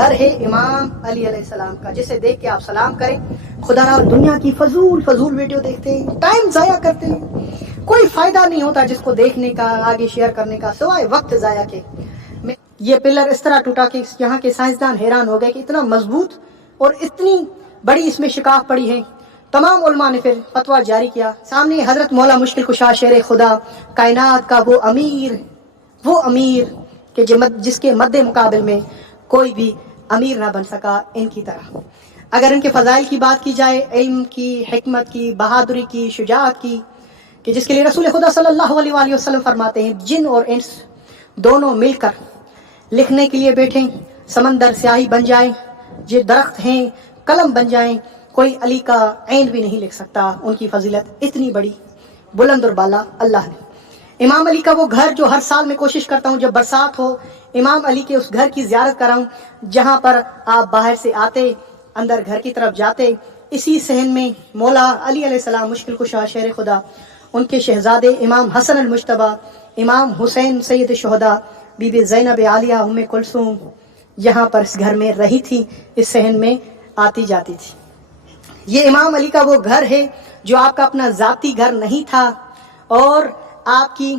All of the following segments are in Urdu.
گھر ہے امام علی علیہ السلام کا، جسے دیکھ کے آپ سلام کریں۔ خدا را دنیا کی فضول ویڈیو دیکھتے ہیں، ٹائم ضائع کرتے ہیں، کوئی فائدہ نہیں ہوتا جس کو دیکھنے کا، آگے شیئر کرنے کا، سوائے وقت ضائع کے۔ یہ پلر اس طرح ٹوٹا کہ یہاں کے سائنسدان حیران ہو گئے کہ اتنا مضبوط اور اتنی بڑی اس میں شکاف پڑی ہے۔ تمام علماء نے پھر فتویٰ جاری کیا۔ سامنے حضرت مولا مشکل کشا شیر خدا، کائنات کا وہ امیر کہ جس کے مد مقابل میں کوئی بھی امیر نہ بن سکا ان کی طرح۔ اگر ان کے فضائل کی بات کی جائے، علم کی، حکمت کی، بہادری کی، شجاعت کی، کہ جس کے لیے رسول خدا صلی اللہ علیہ وآلہ وسلم فرماتے ہیں جن اور انس دونوں مل کر لکھنے کے لیے بیٹھیں، سمندر سیاہی بن جائیں، یہ درخت ہیں قلم بن جائیں، کوئی علی کا عین بھی نہیں لکھ سکتا۔ ان کی فضیلت اتنی بڑی، بلند اور بالا اللہ نے۔ امام علی کا وہ گھر جو ہر سال میں کوشش کرتا ہوں جب برسات ہو امام علی کے اس گھر کی زیارت کراؤں، جہاں پر آپ باہر سے آتے اندر گھر کی طرف جاتے، اسی صحن میں مولا علی علیہ السلام مشکل کشا شیر خدا، ان کے شہزادے امام حسن المجتبی، امام حسین سید الشہداء، بی بی زینب عالیہ ام کلثوم یہاں پر اس گھر میں رہی تھی، اس صحن میں آتی جاتی تھی۔ یہ امام علی کا وہ گھر ہے جو آپ کا اپنا ذاتی گھر نہیں تھا، اور آپ کی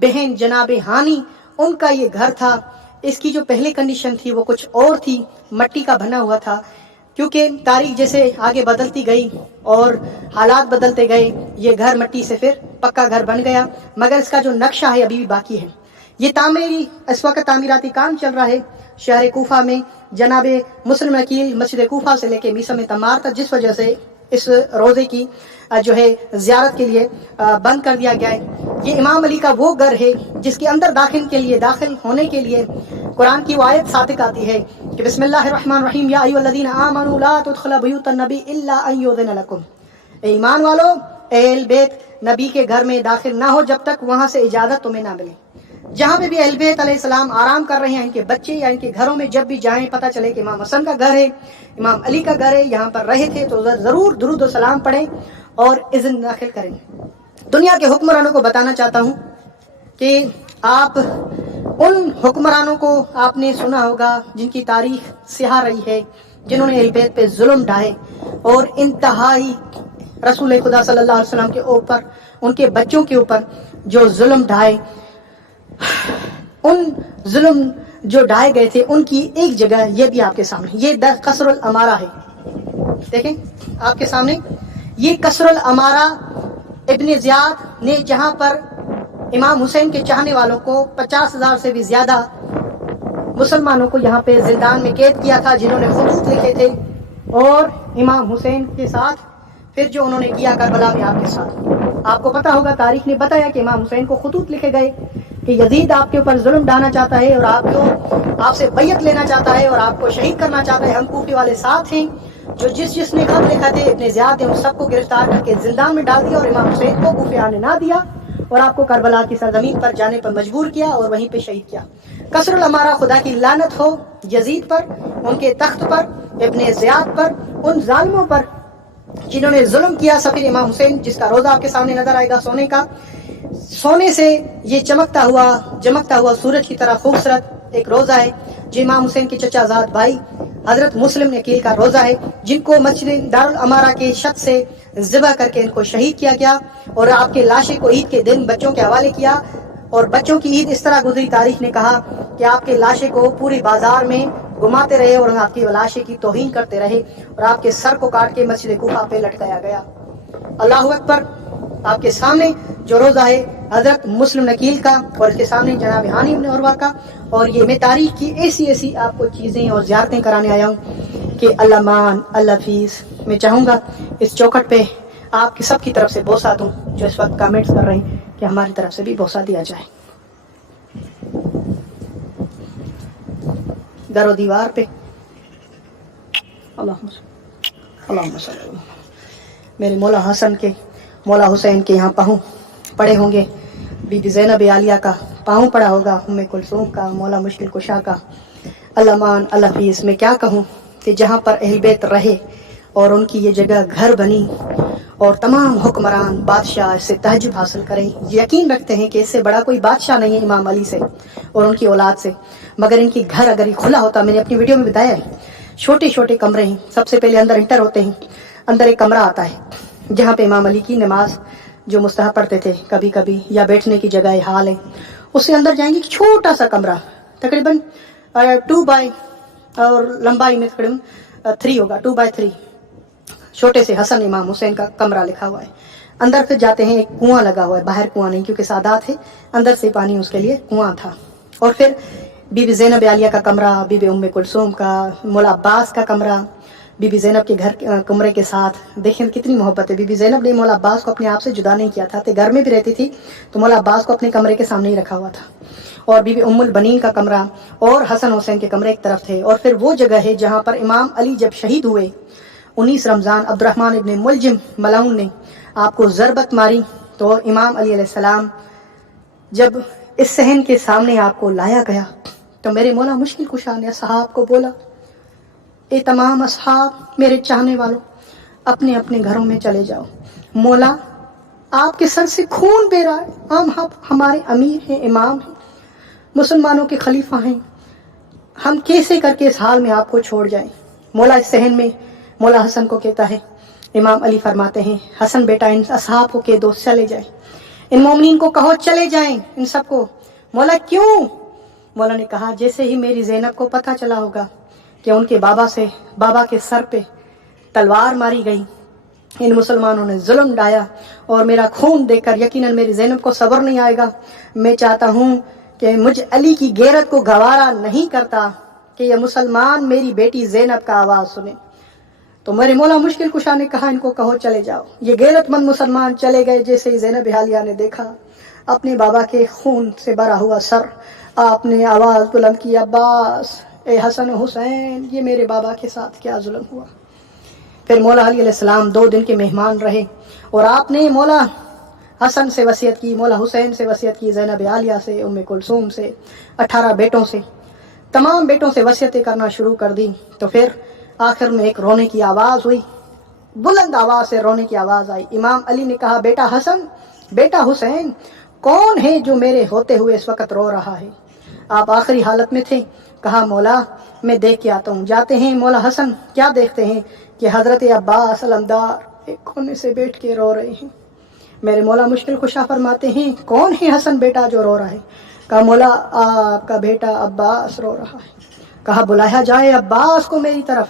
بہن جناب ہانی ان کا یہ گھر تھا۔ اس کی جو پہلی کنڈیشن تھی وہ کچھ اور تھی، مٹی کا بنا ہوا تھا، کیونکہ تاریخ جیسے آگے بدلتی گئی اور حالات بدلتے گئے، یہ گھر مٹی سے پھر پکا گھر بن گیا، مگر اس کا جو نقشہ ہے ابھی بھی باقی ہے۔ یہ اس وقت تعمیراتی کام چل رہا ہے شہر کوفہ میں۔ جناب مسلم عقیل مسجد کوفہ سے لے کے میسم تمار تک، جس وجہ سے اس روزے کی جو ہے زیارت کے لیے بند کر دیا گیا ہے۔ یہ امام علی کا وہ گھر ہے جس کے اندر داخل ہونے کے لیے قرآن کی وہ آیت صادق آتی ہے کہ بسم اللہ الرحمن الرحیم، یا ایھا الذین آمنوا لا تدخلوا بیوت النبی الا ان یؤذن لکم۔ اے ایمان والو، اہل بیت نبی کے گھر میں داخل نہ ہو جب تک وہاں سے اجازت تمہیں نہ ملے۔ جہاں پہ بھی اہل بیت علیہ السلام آرام کر رہے ہیں، ان کے بچے یا ان کے گھروں میں جب بھی جائیں پتہ چلے کہ امام حسن کا گھر ہے، امام علی کا گھر ہے، یہاں پر رہے تھے، تو ضرور درود و سلام پڑھیں اور اذن داخل کریں۔ دنیا کے حکمرانوں کو بتانا چاہتا ہوں کہ آپ ان حکمرانوں کو آپ نے سنا ہوگا جن کی تاریخ سیاہ رہی ہے، جنہوں نے اہل بیت پہ ظلم ڈھائے اور انتہائی رسول خدا صلی اللہ علیہ وسلم کے اوپر، ان کے بچوں کے اوپر جو ظلم ڈھائے، ان ظلم جو ڈھائے گئے تھے ان کی ایک جگہ یہ بھی آپ کے سامنے، یہ قصر الامارہ ہے۔ دیکھیں آپ کے سامنے یہ قصر الامارہ ابن زیاد نے، جہاں پر امام حسین کے چاہنے والوں کو 50,000 سے بھی زیادہ مسلمانوں کو یہاں پہ زندان میں قید کیا تھا، جنہوں نے خطوط لکھے تھے، اور امام حسین کے ساتھ پھر جو انہوں نے کیا کربلا میں آپ کے ساتھ۔ آپ کو پتا ہوگا، تاریخ نے بتایا کہ امام حسین کو خطوط لکھے گئے کہ یزید آپ کے اوپر ظلم ڈالنا چاہتا ہے اور آپ سے بیعت لینا چاہتا ہے اور آپ کو شہید کرنا چاہتا ہے۔ ہم کوفے والے ساتھ ہیں، جو جس نے خط لکھا تھے ابن زیاد نے ان سب کو گرفتار کر کے زندان میں ڈال دیا، اور امام حسین کو کوفے آنے نہ دیا اور آپ کو کربلا کی سرزمین پر جانے پر مجبور کیا اور وہیں پہ شہید کیا۔ قصر الامارہ، خدا کی لعنت ہو یزید پر، ان کے تخت پر، ابن زیاد پر، ان ظالموں پر جنہوں نے ظلم کیا۔ سفیر امام حسین، جس کا روزہ آپ کے سامنے نظر آئے گا سونے کا، سونے سے یہ چمکتا ہوا سورج کی طرح خوبصورت ایک روزہ ہے، جو امام حسین کے چچا زاد بھائی حضرت مسلم عقیل کا روزہ ہے، جن کو مسجد دارالامارہ کے چھت سے ذبح کر کے ان کو شہید کیا گیا، اور آپ کے لاشیں کو عید کے دن بچوں کے حوالے کیا، اور بچوں کی عید اس طرح گزری، تاریخ نے کہا کہ آپ کے لاشیں کو پوری بازار میں گھماتے رہے اور آپ کی لاشیں کی توہین کرتے رہے، اور آپ کے سر کو کاٹ کے مسجد کوفہ پہ لٹکایا گیا۔ اللہ اکبر۔ آپ کے سامنے جو روزہ ہے حضرت مسلم عقیل کا، اور اس کے سامنے جناب ہانی بن عروہ کا، اور یہ میں تاریخ کی ایسی آپ کو چیزیں اور زیارتیں کرانے آیا ہوں کہ اللہ مان اللہ فیس۔ میں چاہوں گا اس چوکٹ پہ آپ سب کی طرف سے بوسہ دوں، جو اس وقت کامنٹس کر رہے ہیں کہ ہماری طرف سے بھی بوسہ دیا جائے۔ در و دیوار پہ اللہم صلی میرے مولا حسن کے، مولا حسین کے یہاں پاؤں پڑے ہوں گے، بی بی زینب عالیہ کا پاؤں پڑا ہوگا، ام کلثوم کا، مولا مشکل کشا کا۔ اللہ مان اللہ فیس۔ میں کیا کہوں کہ جہاں پر اہل بیت رہے اور ان کی یہ جگہ گھر بنی اور تمام حکمران بادشاہ اس سے تہجد حاصل کریں. یقین رکھتے ہیں کہ اس سے بڑا کوئی بادشاہ نہیں ہے امام علی سے اور ان کی اولاد سے. مگر ان کی گھر اگر یہ کھلا ہوتا، میں نے اپنی ویڈیو میں بتایا ہے، چھوٹے چھوٹے کمرے ہیں. سب سے پہلے اندر انٹر ہوتے ہیں، اندر ایک کمرہ آتا ہے جہاں پہ امام علی کی نماز جو مستحب پڑھتے تھے کبھی کبھی، یا بیٹھنے کی جگہ حال ہے. اس سے اندر جائیں گے، چھوٹا سا کمرہ تقریباً 2 بائی اور لمبائی میں تقریباً 3 ہوگا، 2 بائی 3. چھوٹے سے حسن امام حسین کا کمرہ لکھا ہوا ہے. اندر پھر جاتے ہیں، ایک کنواں لگا ہوا ہے، باہر کنواں نہیں کیونکہ سادات ہے، اندر سے پانی اس کے لیے کنواں تھا. اور پھر بی بی زینب عالیہ کا کمرہ، بی بی ام کلثوم کا، مولا عباس کا کمرہ بی بی زینب کے گھر کمرے کے ساتھ. دیکھیں کتنی محبت ہے. بی بی زینب نے مولا عباس کو اپنے آپ سے جدا نہیں کیا تھا، گھر میں بھی رہتی تھی تو مولا عباس کو اپنے کمرے کے سامنے ہی رکھا ہوا تھا. اور بی بی ام البنین کا کمرہ اور حسن حسین کے کمرے ایک طرف تھے. اور پھر وہ جگہ ہے جہاں پر امام علی جب شہید ہوئے 19 رمضان عبد الرحمن ابن ملجم ملعون نے آپ کو ضربت ماری، تو امام علی علیہ السلام جب اس صحن کے سامنے آپ کو لایا گیا تو میرے مولا مشکل کشا نے اصحاب کو بولا، اے تمام اصحاب، میرے چاہنے والوں، اپنے اپنے گھروں میں چلے جاؤ. مولا آپ کے سر سے خون بہ رہا ہے، ہم ہمارے امیر ہیں، امام ہیں، مسلمانوں کے خلیفہ ہیں، ہم کیسے کر کے اس حال میں آپ کو چھوڑ جائیں. مولا اس صحن میں مولا حسن کو کہتا ہے، امام علی فرماتے ہیں، حسن بیٹا ان اصحاب کو کہہ دو چلے جائیں، ان مومنین کو کہو چلے جائیں ان سب کو. مولا کیوں؟ مولا نے کہا جیسے ہی میری زینب کو پتہ چلا ہوگا کہ ان کے بابا کے سر پہ تلوار ماری گئی، ان مسلمانوں نے ظلم ڈایا اور میرا خون دیکھ کر یقیناً میری زینب کو صبر نہیں آئے گا. میں چاہتا ہوں کہ مجھ علی کی غیرت کو گوارا نہیں کرتا کہ یہ مسلمان میری بیٹی زینب کا آواز سنے. تو میرے مولا مشکل کشا نے کہا ان کو کہو چلے جاؤ. یہ غیرت مند مسلمان چلے گئے. جیسے ہی زینب عالیہ نے دیکھا اپنے بابا کے خون سے بھرا ہوا سر، آپ نے آواز بلند کی، عباس، اے حسن حسین، یہ میرے بابا کے ساتھ کیا ظلم ہوا. پھر مولا علی علیہ السلام 2 دن کے مہمان رہے اور آپ نے مولا حسن سے وصیت کی، مولا حسین سے وصیت کی، زینب عالیہ سے، ام کلثوم سے، 18 بیٹوں سے، تمام بیٹوں سے وصیتیں کرنا شروع کر دی. تو پھر آخر میں ایک رونے کی آواز ہوئی، بلند آواز سے رونے کی آواز آئی. امام علی نے کہا، بیٹا حسن، بیٹا حسین، کون ہے جو میرے ہوتے ہوئے اس وقت رو رہا ہے؟ آپ آخری حالت میں تھے. کہا مولا میں دیکھ کے آتا ہوں. جاتے ہیں. مولا حسن کیا دیکھتے ہیں کہ حضرت عباس علمدار ایک کونے سے بیٹھ کے رو رہے ہیں. میرے مولا مشکل کشا فرماتے ہیں، کون ہے حسن بیٹا جو رو رہا ہے؟ کہا مولا آپ کا بیٹا عباس رو رہا ہے. کہا بلایا جائے عباس کو میری طرف.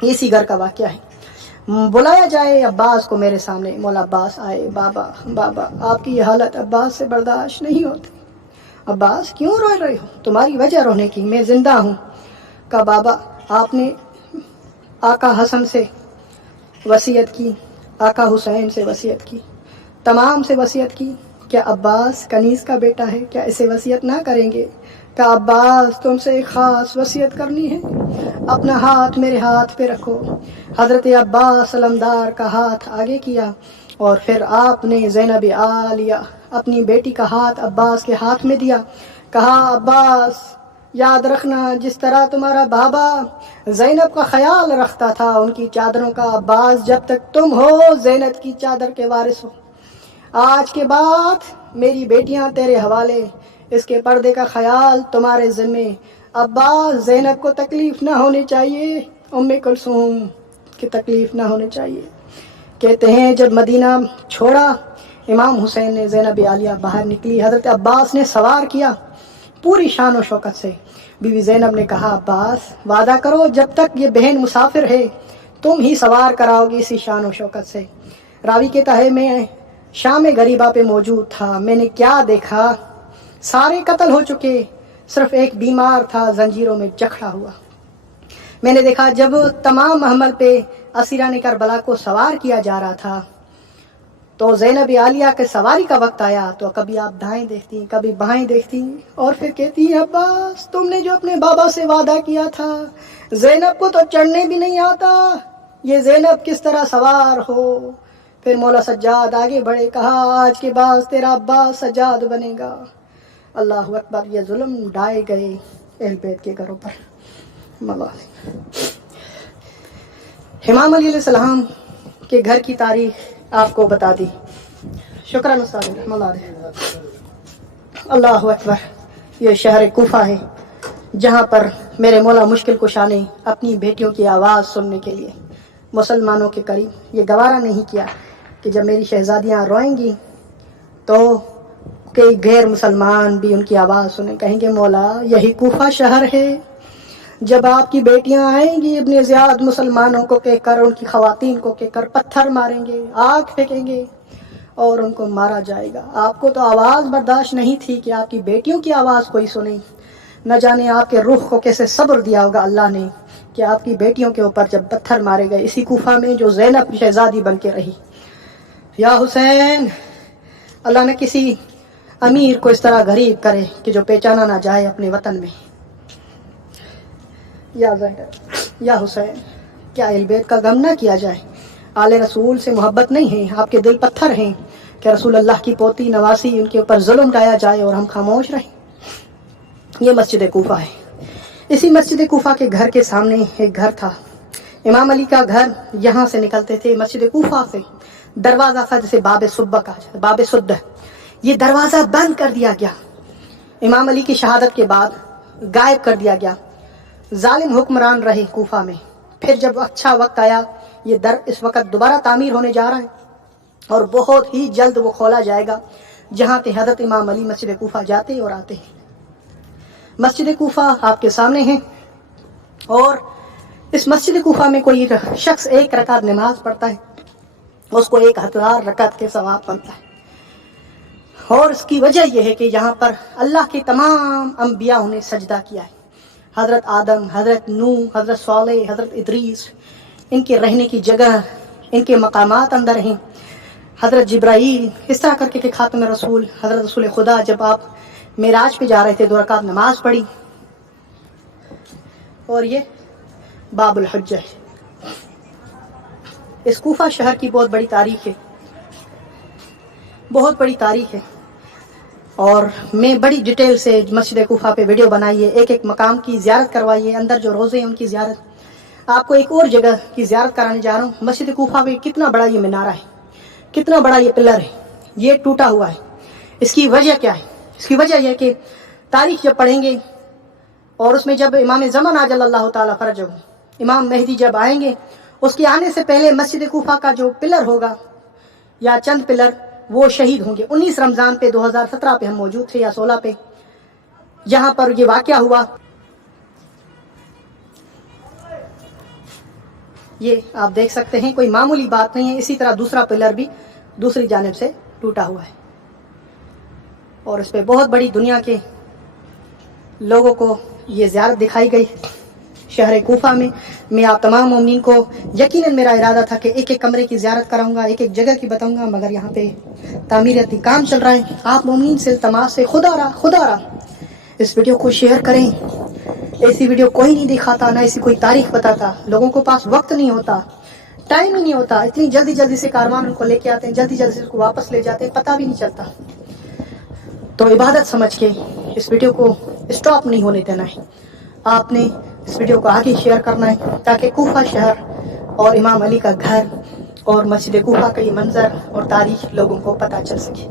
اسی گھر کا واقعہ ہے. بلایا جائے عباس کو میرے سامنے. مولا عباس آئے. بابا بابا آپ کی یہ حالت عباس سے برداشت نہیں ہوتی. عباس کیوں رو رہے ہو؟ تمہاری وجہ رونے کی، میں زندہ ہوں. کہا بابا آپ نے آقا حسن سے وصیت کی، آقا حسین سے وصیت کی، تمام سے وصیت کی، کیا عباس کنیز کا بیٹا ہے؟ کیا اسے وصیت نہ کریں گے؟ کہا عباس تم سے ایک خاص وصیت کرنی ہے. اپنا ہاتھ میرے ہاتھ پہ رکھو. حضرت عباس علمدار کا ہاتھ آگے کیا اور پھر آپ نے زینب عالیہ اپنی بیٹی کا ہاتھ عباس کے ہاتھ میں دیا. کہا عباس یاد رکھنا، جس طرح تمہارا بابا زینب کا خیال رکھتا تھا ان کی چادروں کا، عباس جب تک تم ہو زینب کی چادر کے وارث ہو. آج کے بعد میری بیٹیاں تیرے حوالے، اس کے پردے کا خیال تمہارے ذمے. عباس زینب کو تکلیف نہ ہونی چاہیے، ام کلثوم کی تکلیف نہ ہونی چاہیے. کہتے ہیں جب مدینہ چھوڑا امام حسین نے، زینب عالیہ باہر نکلی، حضرت عباس نے سوار کیا پوری شان و شوکت سے. بی بی زینب نے کہا عباس وعدہ کرو جب تک یہ بہن مسافر ہے تم ہی سوار کراؤ گی اسی شان و شوکت سے. راوی کہتا ہے میں شام غریبہ پہ موجود تھا. میں نے کیا دیکھا، سارے قتل ہو چکے، صرف ایک بیمار تھا زنجیروں میں جکڑا ہوا. میں نے دیکھا جب تمام حمل پہ اسیران کربلا کو سوار کیا جا رہا تھا تو زینب عالیہ کے سواری کا وقت آیا تو کبھی آپ دائیں دیکھتی، کبھی بائیں دیکھتی اور پھر کہتی عباس تم نے جو اپنے بابا سے وعدہ کیا تھا، زینب کو تو چڑھنے بھی نہیں آتا، یہ زینب کس طرح سوار ہو. پھر مولا سجاد آگے بڑھے، کہا آج کے بعد تیرا عباس سجاد بنے گا. اللہ اکبر. یہ ظلم ڈھائے گئے اہل بیت کے گھروں پر. امام علی علیہ السلام کے گھر کی تاریخ آپ کو بتا دی. شکراً استاد رحمۃ اللہ علیہ. اللہ اکبر. یہ شہر کوفہ ہے جہاں پر میرے مولا مشکل کشا نے اپنی بیٹیوں کی آواز سننے کے لیے مسلمانوں کے قریب یہ گوارا نہیں کیا کہ جب میری شہزادیاں روئیں گی تو کئی غیر مسلمان بھی ان کی آواز سنیں, کہیں گے مولا یہی کوفہ شہر ہے. جب آپ کی بیٹیاں آئیں گی ابن زیاد مسلمانوں کو کہہ کر, ان کی خواتین کو کہہ کر پتھر ماریں گے, آگ پھینکیں گے اور ان کو مارا جائے گا. آپ کو تو آواز برداشت نہیں تھی کہ آپ کی بیٹیوں کی آواز کوئی سنے. نہ جانے آپ کے روح کو کیسے صبر دیا ہوگا اللہ نے کہ آپ کی بیٹیوں کے اوپر جب پتھر مارے گئے اسی کوفہ میں جو زینب شہزادی بن کے رہی. یا حسین, اللہ نے کسی امیر کو اس طرح غریب کرے کہ جو پہچانا نہ جائے اپنے وطن میں. یا زینب, یا حسین, کیا اہل بیت کا غم نہ کیا جائے؟ آل رسول سے محبت نہیں ہے, آپ کے دل پتھر ہیں کہ رسول اللہ کی پوتی نواسی ان کے اوپر ظلم ڈایا جائے اور ہم خاموش رہیں. یہ مسجد کوفہ ہے. اسی مسجد کوفہ کے گھر کے سامنے ایک گھر تھا. امام علی کا گھر یہاں سے نکلتے تھے مسجد کوفہ سے. دروازہ تھا جسے باب صبح کہا جاتا, باب سدہ. یہ دروازہ بند کر دیا گیا امام علی کی شہادت کے بعد, غائب کر دیا گیا. ظالم حکمران رہے کوفہ میں. پھر جب اچھا وقت آیا, یہ در اس وقت دوبارہ تعمیر ہونے جا رہا ہے اور بہت ہی جلد وہ کھولا جائے گا جہاں پہ حضرت امام علی مسجد کوفہ جاتے اور آتے ہیں. مسجد کوفہ آپ کے سامنے ہے اور اس مسجد کوفہ میں کوئی شخص ایک رکعت نماز پڑھتا ہے اس کو 1000 رکعت کے ثواب بنتا ہے. اور اس کی وجہ یہ ہے کہ یہاں پر اللہ کے تمام انبیاء نے سجدہ کیا ہے. حضرت آدم, حضرت نوح, حضرت صالح, حضرت ادریس, ان کے رہنے کی جگہ, ان کے مقامات اندر ہیں. حضرت جبرائیل, اس طرح کر کے کہ خاتم رسول حضرت رسول خدا جب آپ معراج پہ جا رہے تھے 2 رکعت نماز پڑھی. اور یہ باب الحجہ ہے. اس کوفہ شہر کی بہت بڑی تاریخ ہے, بہت بڑی تاریخ ہے. اور میں بڑی ڈیٹیل سے مسجد کوفہ پہ ویڈیو بنائی ہے, ایک ایک مقام کی زیارت کروائی ہے, اندر جو روزے ہیں ان کی زیارت. آپ کو ایک اور جگہ کی زیارت کرانے جا رہا ہوں. مسجد کوفہ میں کتنا بڑا یہ مینارہ ہے, کتنا بڑا یہ پلر ہے, یہ ٹوٹا ہوا ہے. اس کی وجہ کیا ہے؟ اس کی وجہ یہ کہ تاریخ جب پڑھیں گے اور اس میں جب امام زمان عجل اللہ تعالیٰ فرجہ, امام مہدی جب آئیں گے, اس کے آنے سے پہلے مسجد کوفہ کا جو پلر ہوگا یا چند پلر وہ شہید ہوں گے. 19 رمضان پہ 2017 پہ ہم موجود تھے یا 16 پہ, جہاں پر یہ واقعہ ہوا. یہ آپ دیکھ سکتے ہیں, کوئی معمولی بات نہیں ہے. اسی طرح دوسرا پلر بھی دوسری جانب سے ٹوٹا ہوا ہے اور اس پہ بہت بڑی دنیا کے لوگوں کو یہ زیارت دکھائی گئی شہر کوفہ میں. میں آپ تمام مومنین کو, یقیناً میرا ارادہ تھا کہ ایک ایک کمرے کی زیارت کراؤں گا, ایک ایک جگہ کی بتاؤں گا, مگر یہاں پہ تعمیراتی کام چل رہا ہے. آپ مومنین سے التماس ہے, خدا را اس ویڈیو کو شیئر کریں. ایسی ویڈیو کوئی نہیں دکھاتا, نہ ایسی کوئی تاریخ بتاتا. لوگوں کو پاس وقت نہیں ہوتا, ٹائم ہی نہیں ہوتا. اتنی جلدی سے کاروان ان کو لے کے آتے ہیں, جلدی سے اس کو واپس لے جاتے ہیں, پتہ بھی نہیں چلتا. تو عبادت سمجھ کے اس ویڈیو کو اسٹاپ نہیں ہونے دینا ہے. آپ نے اس ویڈیو کو آگے شیئر کرنا ہے تاکہ کوفہ شہر اور امام علی کا گھر اور مسجد کوفہ کا یہ منظر اور تاریخ لوگوں کو پتہ چل سکے.